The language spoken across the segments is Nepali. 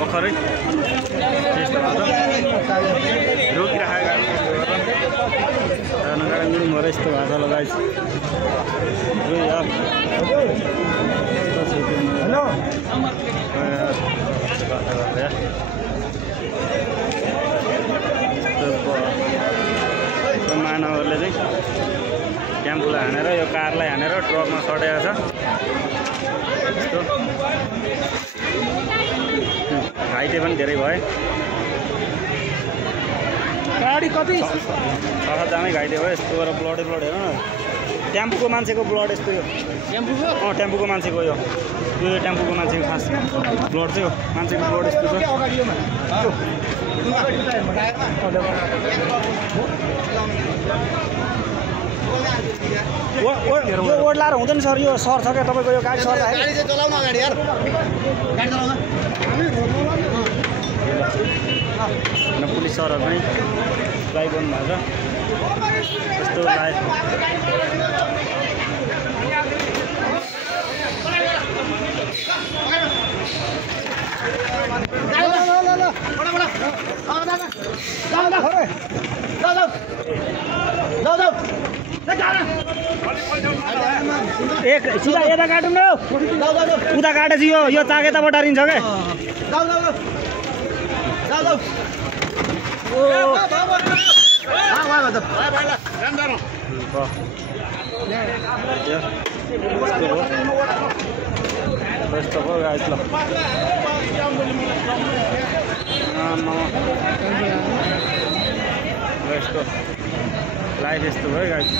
भर्खरै त्यस्तो रोकिराखेको नकाराङ्गिनी भएर यस्तो भएको छ गाइस महानगरले चाहिँ टेम्पोलाई हानेर यो कारलाई हानेर ट्रकमा सटेको छ यस्तो घाइते पनि धेरै भए गाडी कति 6-7 जनै घाइते भयो यस्तो गरेर ब्लडै ब्लड हेर्नु न टेम्पोको मान्छेको ब्लड यस्तो यो टेम्पोको मान्छेको यो टेम्पोको मान्छेको खास ब्लड चाहिँ हो मान्छेको ब्लड यस्तो छ यो ओड्लाएर हुँदैन सर यो सर छ क्या तपाईँको यो गाडी सर गाडी चाहिँ चलाउन अगाडि यार गाडी चलाउन पुलिस सरहरू पनि लाइभ गर्नु भएको छ यस्तो लाइभ एक सिधा यता काट्नु न उता काटेपछि यो चाक यता बटारिन्छ क्या यस्तो भयो गाइस ल यस्तो लाइफ यस्तो भयो गाइस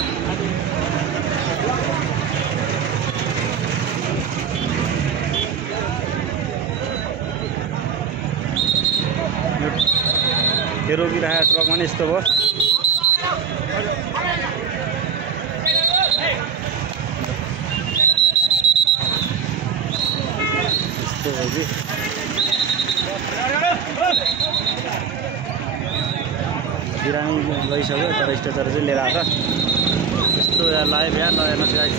यो रोकिरहेको ट्रकमा नि यस्तो भयो यस्तो भयो कि बिरामी गइसक्यो तर स्टेजर चाहिँ लिएर आएको यस्तो यार लाइभ यार नहेर्नुहोस् गाइस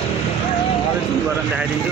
अझै जुम गरेर देखाइदिन्छु